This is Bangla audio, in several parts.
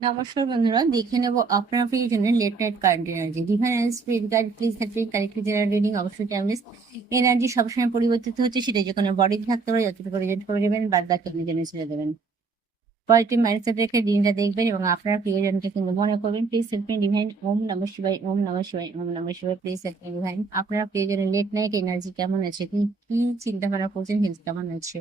নমস্কার বন্ধুরা, দেখে নেব আপনার প্রিয়জনের late night current energy. Divine and spirit guide please help me correctly general reading. অবশ্যই টাইমলেস এনার্জি সবসময় পরিবর্তিত হচ্ছে, সেটা যে কোনো বডিতে থাকতে পারে। যতটুকু রিজেক্ট করে দেবেন, বাদ বাকি আপনি জেনে ছেড়ে দেবেন। পজিটিভ মাইন্ডসেট রেখে দিনটা দেখবেন এবং আপনার প্রিয়জনকে কিন্তু মনে করবেন। Please help me divine. ওম নমঃ শিবায়, ওম নমঃ শিবায়, ওম নমঃ শিবায়। Please help me divine. আপনার প্রিয়জনের লেট নাইট এনার্জি কেমন আছে, তিনি কি চিন্তা ভাবনা করছেন, হেলথ কেমন আছে।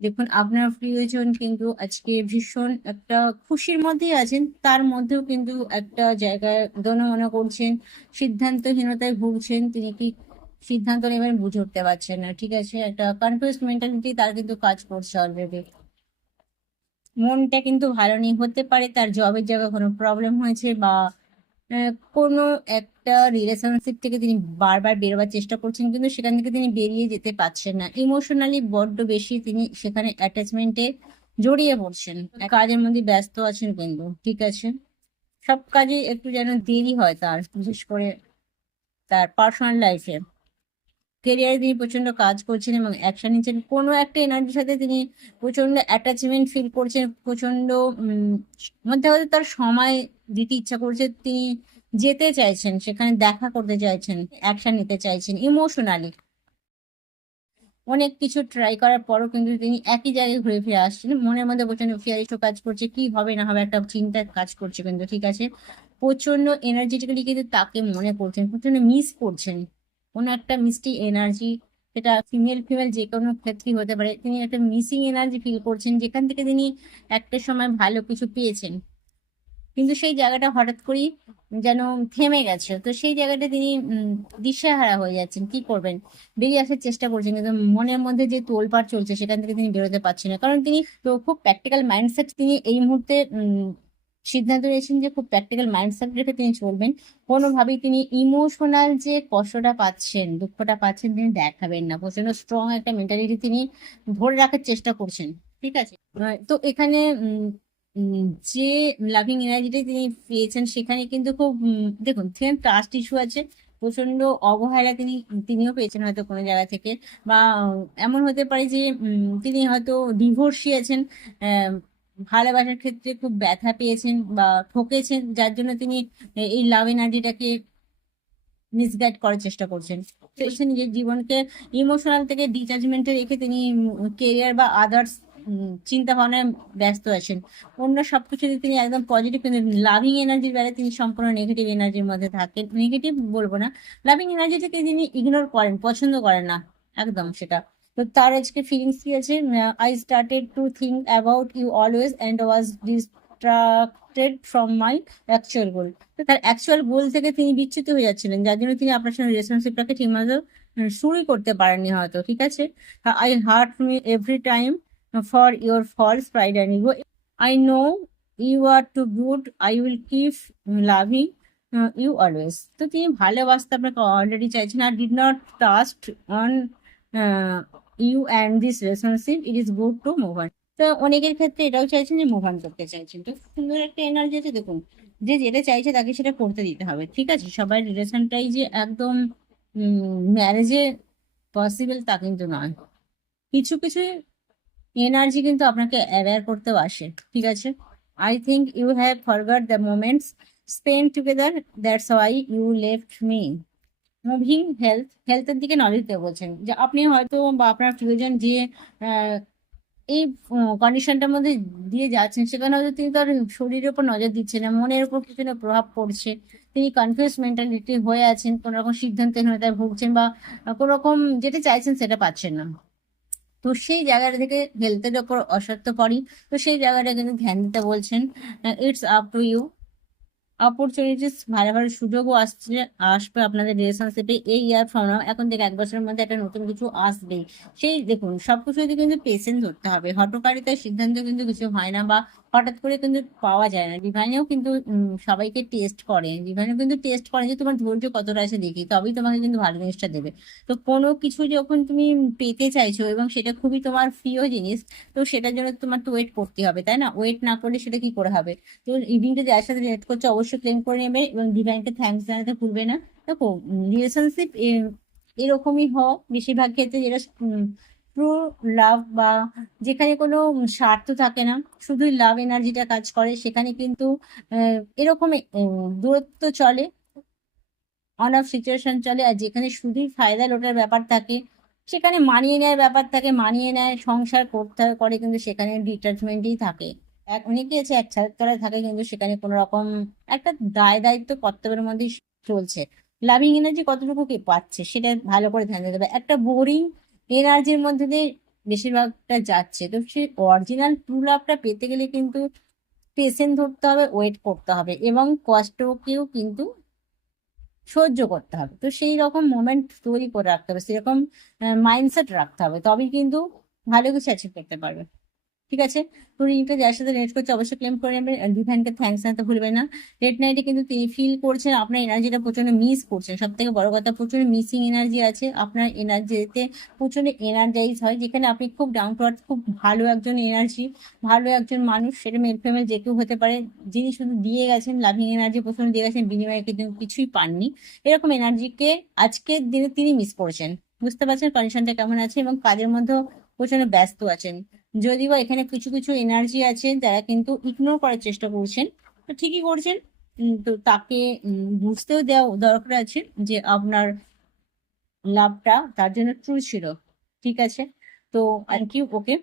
দেখুন, আপনার প্রিয়জন কিন্তু আজকে ভীষণ একটা খুশির মধ্যেই আছেন, তার মধ্যেও কিন্তু একটা জায়গায় দোনমনে করছেন, সিদ্ধান্তহীনতায় ভুগছেন। তিনি কি সিদ্ধান্ত নেবেন বুঝে উঠতে পারছেন না। ঠিক আছে, একটা কনফিউজ মেন্টালিটি তার কিন্তু কাজ করছে অলরেডি। মনটা কিন্তু ভালো নেই, হতে পারে তার জবের জায়গায় কোনো প্রবলেম হয়েছে, বা কোনো একটা রিলেশনশিপ থেকে তিনি বারবার বেরোবার চেষ্টা করছেন, কিন্তু সেখান থেকে তিনি বেরিয়ে যেতে পারছেন না। ইমোশনালি বড্ড বেশি তিনি সেখানে অ্যাটাচমেন্টে জড়িয়ে পড়ছেন। কাজের মধ্যে ব্যস্ত আছেন কিন্তু, ঠিক আছে। সব কাজে একটু যেন দেরি হয় তার, বিশেষ করে তার পার্সোনাল লাইফে। কেরিয়ারে তিনি প্রচন্ড কাজ করছেন এবং অ্যাকশন নিচ্ছেন। কোনো একটা এনার্জির সাথে তিনি প্রচন্ড অ্যাটাচমেন্ট ফিল করছেন, প্রচন্ড মধ্যে হয়তো তার সময় দিতে ইচ্ছা করছে, তিনি যেতে চাইছেন, সেখানে দেখা করতে চাইছেন, অ্যাকশন নিতে চাইছেন ইমোশনালি। অনেক কিছু ট্রাই করার পরও কিন্তু তিনি একই জায়গায় ঘুরে ফিরে আসছেন। মনের মধ্যে প্রচন্ড ফিয়ার ইস্যু কাজ করছে, কি হবে না হবে একটা চিন্তা কাজ করছে কিন্তু, ঠিক আছে। প্রচন্ড এনার্জেটিক্যালি কিন্তু তাকে মনে করছেন, প্রচন্ড মিস করছেন। কোনো একটা মিষ্টি এনার্জি, সেটা ফিমেল ফিমেল যে কোনো ক্ষেত্রেই হতে পারে, তিনি একটা মিসিং এনার্জি ফিল করছেন, যেখান থেকে তিনি একটা সময় ভালো কিছু পেয়েছেন, কিন্তু সেই জায়গাটা হঠাৎ করেই যেন থেমে গেছে। তো সেই জায়গাটা তিনি দিশেহারা হয়ে যাচ্ছেন, কি করবেন। বেরিয়ে আসার চেষ্টা করছেন, কিন্তু মনের মধ্যে যে তোলপাড় চলছে সেখান থেকে তিনি বেরোতে পারছেন না। কারণ তিনি তো খুব প্র্যাকটিক্যাল মাইন্ডসেট, তিনি এই মুহূর্তে সিদ্ধান্ত নিয়েছেন যে খুব প্র্যাকটিক্যাল মাইন্ডসেট রেখে তিনি চলবেন। কোনোভাবেই তিনি ইমোশনাল যে কষ্টটা পাচ্ছেন, দুঃখটা পাচ্ছেন, তিনি দেখাবেন না। প্রচন্ড স্ট্রং একটা মেন্টালিটি তিনি ধরে রাখার চেষ্টা করছেন, ঠিক আছে। তো এখানে উম, যে লাভিং এনার্জিটাই তিনি পেয়েছেন, সেখানে কিন্তু খুব দেখুন, সেখানে ট্রাস্ট ইস্যু আছে। প্রচন্ড অবহেলা তিনিও পেয়েছেন হয়তো কোনো জায়গা থেকে, বা এমন হতে পারে যে তিনি হয়তো ডিভোর্সি আছেন। আহ, ভালোবাসার ক্ষেত্রে খুব ব্যথা পেয়েছেন বা ঠকেছেন, যার জন্য তিনি এই লাভ এনার্জিটাকে মিসগাইড করার চেষ্টা করছেন। করছেন নিজের জীবনকে ইমোশনাল থেকে ডিটাচমেন্টে রেখে তিনি কেরিয়ার বা আদার্স চিন্তা ভাবনায় ব্যস্ত আছেন। অন্য সবকিছুতে তিনি একদম পজিটিভ, কিন্তু লাভিং এনার্জির বেলায় তিনি সম্পূর্ণ নেগেটিভ এনার্জির মধ্যে থাকেন। নেগেটিভ বলবো না, লাভিং এনার্জিটাকে তিনি ইগনোর করেন, পছন্দ করেন না একদম সেটা। তো তার আজকে ফিলিংস কি আছে, I started to think about you always and was distracted from my actual goal. তো তার অ্যাকচুয়াল গোল থেকে তিনি বিচ্যুত হয়ে যাচ্ছিলেন, যার জন্য তিনি আপনার সঙ্গে রিলেশনশিপটাকে ঠিকমতো শুরুই করতে পারেননি হয়তো, ঠিক আছে। I hurt me every time for your false pride and ego. I know you are too good, I will keep loving you always. তো তিনি ভালোবাসতে আপনাকে অলরেডি চাইছেন, আর did not trust on you and this relationship, it is good to move on. তো অনেকের ক্ষেত্রে এটাও চাইছেন যে মুভ অন করতে চাইছেন। তো সুন্দর একটা এনার্জি আছে, দেখুন। যে যেটা চাইছে তাকে সেটা করতে দিতে হবে, ঠিক আছে। সবার রিলেশনটাই যে একদম ম্যারেজে পসিবল তা কিন্তু নয়। কিছু কিছু এনার্জি কিন্তু আপনাকে অ্যাওয়্যার করতেও আসে, ঠিক আছে। I think you have forgot the moments spend together, that's why you left me. Moving হেলথের দিকে নজর দিতে বলছেন, যে আপনি হয়তো বা আপনার প্রিয়জন যে এই কন্ডিশনটার মধ্যে দিয়ে যাচ্ছেন, সেখানে হয়তো তিনি তার শরীরের উপর নজর দিচ্ছেন না, মনের উপর কিছু না প্রভাব পড়ছে। তিনি কনফিউজ মেন্টালিটি হয়ে আছেন, কোন রকম সিদ্ধান্তহীনতায় ভুগছেন, বা কোন রকম যেটা চাইছেন সেটা পাচ্ছেন না। তো সেই জায়গাটা থেকে হেলথের ওপর অসত্যপরী, তো সেই জায়গাটা কিন্তু ধ্যান দিতে বলছেন। It's up to you. Opportunities, ভালো ভালো সুযোগও আসবে আপনাদের রিলেশনশিপে এই ইয়ার ফ্রম নাও। এখন থেকে 1 বছরের মধ্যে একটা নতুন কিছু আসবেই। সেই দেখুন, সবকিছুতে কিন্তু পেশেন্স ধরতে হবে। হঠকারিতার সিদ্ধান্ত কিন্তু কিছু হয় না, বা হঠাৎ করে কিন্তু পাওয়া যায় না। ডিভাইনেও কিন্তু সবাইকে টেস্ট করে, ডিভাইনেও কিন্তু টেস্ট করে যে তোমার ধৈর্য কতটা আছে দেখি, তবেই তোমাকে কিন্তু ভালো জিনিসটা দেবে। তো কোনো কিছু যখন তুমি পেতে চাইছো এবং সেটা খুবই তোমার প্রিয় জিনিস, তো সেটার জন্য তোমার তো ওয়েট করতে হবে, তাই না। ওয়েট না করলে সেটা কি করে হবে। তো ইভিনিংটা যার সাথে রিলেট করছে অবশ্যই ক্লেম করে নেবে এবং ডিভাইনকে থ্যাঙ্কস জানাতে ভুলবে না। দেখো, রিলেশনশিপ এরকমই হয় বেশিরভাগ ক্ষেত্রে, যেটা ট্রু লাভ বা যেখানে কোনো স্বার্থ থাকে না, শুধুই লাভ এনার্জিটা কাজ করে, সেখানে কিন্তু এরকম দূরত্ব চলে, অন অফ সিচুয়েশন চলে। আর যেখানে শুধুই ফায়দা লোটার ব্যাপার থাকে, সেখানে মানিয়ে নেওয়ার ব্যাপার থাকে, মানিয়ে নেয়, সংসার করতে করে, কিন্তু সেখানে ডিটাচমেন্টই থাকে। অনেকে আছে এক ছাদের তলায় থাকে, কিন্তু সেখানে কোনো রকম একটা দায় দায়িত্ব কর্তব্যের মধ্যেই চলছে। লাভিং এনার্জি কতটুকু কে পাচ্ছে সেটা ভালো করে ধ্যান দিতে হবে। একটা বোরিং এনার্জির মধ্যে দিয়ে বেশিরভাগটা যাচ্ছে, তো সে অরিজিনাল ট্রু লাভটা পেতে গেলে কিন্তু পেশেন্ট ধরতে হবে, ওয়েট করতে হবে, এবং কষ্টকেও কিন্তু সহ্য করতে হবে। তো সেই রকম মোমেন্ট তৈরি করে রাখতে হবে, সেরকম মাইন্ডসেট রাখতে হবে, তবেই কিন্তু ভালো কিছু অ্যাচিভ করতে পারবে। ঠিক আছে, তো রিংটা যার সাথে রেট করছে অবশ্যই ক্লেম করে নেবেন। আর ডিভাইনকে থ্যাঙ্কস জানাতে ভুলবেন না। লেট নাইটে কিন্তু তিনি ফিল করছেন আপনার এনার্জিটা প্রচন্ড মিস করছেন। সব থেকে বড় কথা, প্রচন্ড মিসিং এনার্জি আছে আপনার এনার্জিতে, প্রচন্ড এনার্জাইজ হয়, যেখানে আপনি খুব ডাউন টু আর্থ, খুব ভালো একজন এনার্জি, ভালো একজন মানুষ, সেটা মেল ফিমেল যে কেউ হতে পারে, যিনি শুধু দিয়ে গেছেন, লাভিং এনার্জি প্রচন্ড দিয়ে গেছেন, বিনিময়ে কিন্তু কিছুই পাননি। এরকম এনার্জিকে আজকের দিনে তিনি মিস করছেন। বুঝতে পারছেন কন্ডিশনটা কেমন আছে, এবং কাজের মধ্যেও প্রচন্ড ব্যস্ত আছেন। যদিও এখানে কিছু কিছু এনার্জি আছে যারা কিন্তু ইগনোর করার চেষ্টা করছেন, তো ঠিকই করছেন। তো তাকে বুঝতেও দেওয়া দরকার আছে যে আপনার লাভটা তার জন্য ট্রু ছিল। ঠিক আছে, তো থ্যাংক ইউ। ওকে।